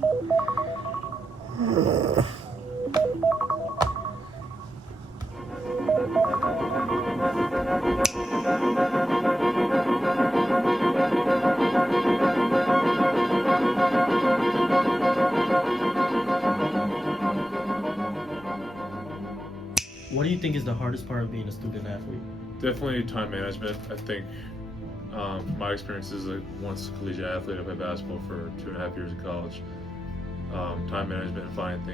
What do you think is the hardest part of being a student athlete? Definitely time management. I think my experience is like once a collegiate athlete, I played basketball for 2.5 years in college. Time management and finding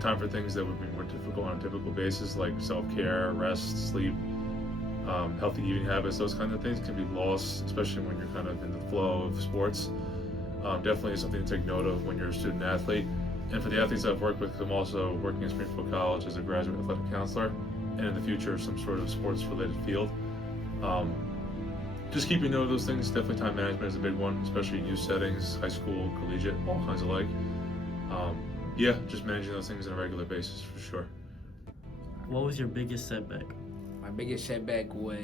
time for things that would be more difficult on a typical basis, like self-care, rest, sleep, healthy eating habits. Those kinds of things can be lost, especially when you're kind of in the flow of sports. Definitely something to take note of when you're a student athlete. And for the athletes I've worked with, I'm also working at Springfield College as a graduate athletic counselor, and in the future, some sort of sports-related field. Just keeping note of those things. Definitely time management is a big one, especially in youth settings, high school, collegiate, all kinds alike. Just managing those things on a regular basis for sure. What was your biggest setback? My biggest setback was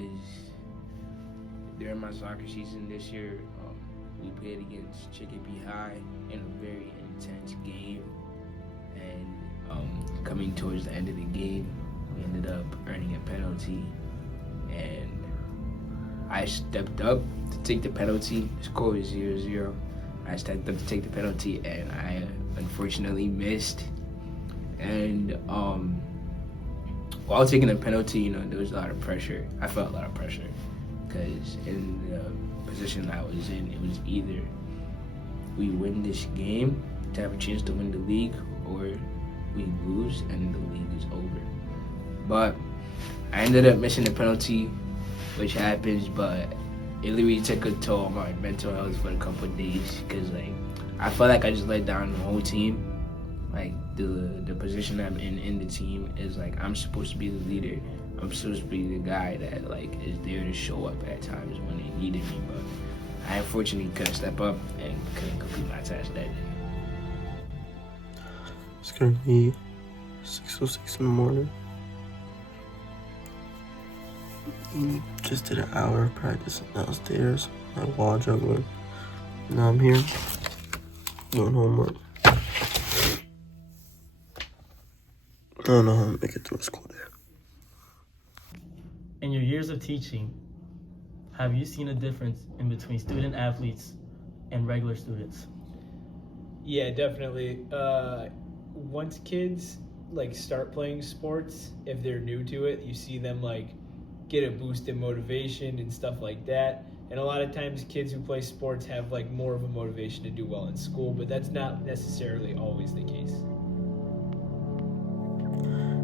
during my soccer season this year. We played against Chicopee High in a very intense game, and coming towards the end of the game, we ended up earning a penalty, and I stepped up to take the penalty. The score was 0-0. I stepped up to take the penalty, and I unfortunately missed. And while taking the penalty, there was a lot of pressure. I felt a lot of pressure because in the position I was in, it was either we win this game to have a chance to win the league, or we lose and the league is over. But I ended up missing the penalty, which happens, but it literally took a toll on my mental health for a couple of days because I felt like I just let down the whole team. The position I'm in the team is I'm supposed to be the leader. I'm supposed to be the guy that is there to show up at times when they needed me, but I unfortunately couldn't step up and couldn't complete my task that day. It's currently 6:06 in the morning. Just did an hour of practice downstairs, my wall juggling. Now I'm here doing homework. I don't know how to make it through a school day. In your years of teaching, have you seen a difference in between student athletes and regular students? Yeah, definitely. Once kids start playing sports, if they're new to it, you see them get a boost in motivation and stuff like that. And a lot of times kids who play sports have more of a motivation to do well in school, but that's not necessarily always the case.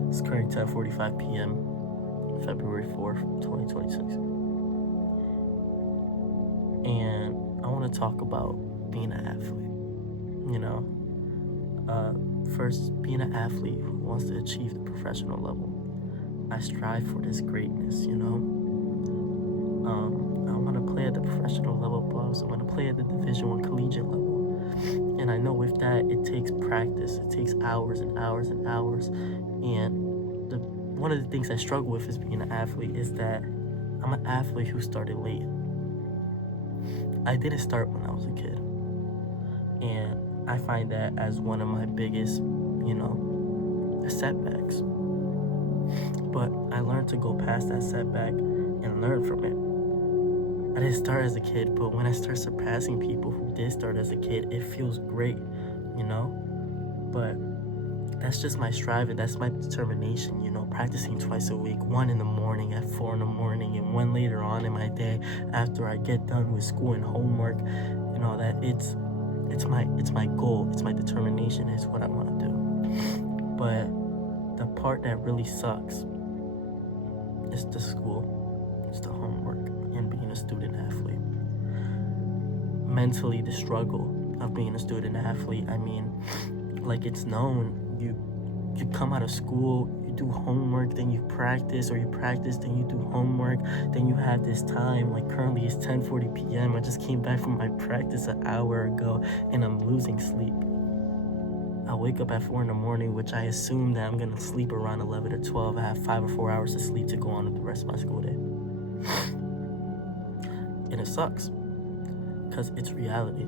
It's currently 10:45 p.m., February 4th, 2026. And I want to talk about being an athlete. First, being an athlete who wants to achieve the professional level. I strive for this greatness, I want to play at the professional level, but I also want to play at the Division I collegiate level. And I know with that, it takes practice. It takes hours and hours and hours. And one of the things I struggle with as being an athlete is that I'm an athlete who started late. I didn't start when I was a kid. And I find that as one of my biggest, setbacks. But I learned to go past that setback and learn from it. I didn't start as a kid, but when I start surpassing people who did start as a kid, it feels great, But that's just my striving, that's my determination, practicing twice a week, one in the morning at 4 in the morning, and one later on in my day after I get done with school and homework and all that. It's my goal, it's my determination, it's what I want to do. But the part that really sucks is the school, it's the homework, and being a student athlete. Mentally, the struggle of being a student athlete, it's known, you come out of school, you do homework, then you practice, or you practice, then you do homework, then you have this time, currently it's 10:40 p.m. I just came back from my practice an hour ago, and I'm losing sleep. I wake up at 4 in the morning, which I assume that I'm going to sleep around 11 or 12. I have 5 or 4 hours of sleep to go on with the rest of my school day. And it sucks, because it's reality.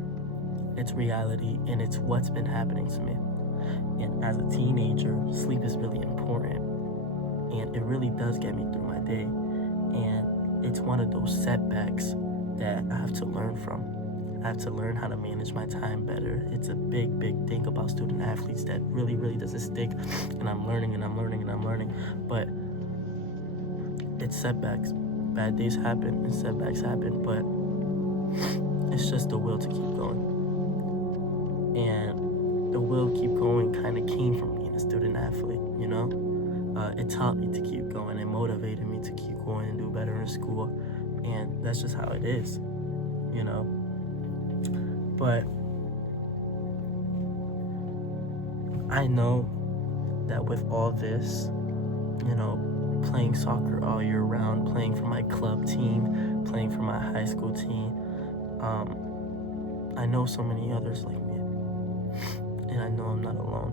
it's reality, and it's what's been happening to me. And as a teenager, sleep is really important, and it really does get me through my day. And it's one of those setbacks that I have to learn from. I have to learn how to manage my time better. It's a big, big thing about student athletes that really, really doesn't stick. And I'm learning and I'm learning and I'm learning. But it's setbacks. Bad days happen and setbacks happen, but it's just the will to keep going. And the will to keep going kind of came from being a student athlete, you know? It taught me to keep going. It motivated me to keep going and do better in school. And that's just how it is, you know? But I know that with all this, you know, playing soccer all year round, playing for my club team, playing for my high school team, I know so many others like me. And I know I'm not alone.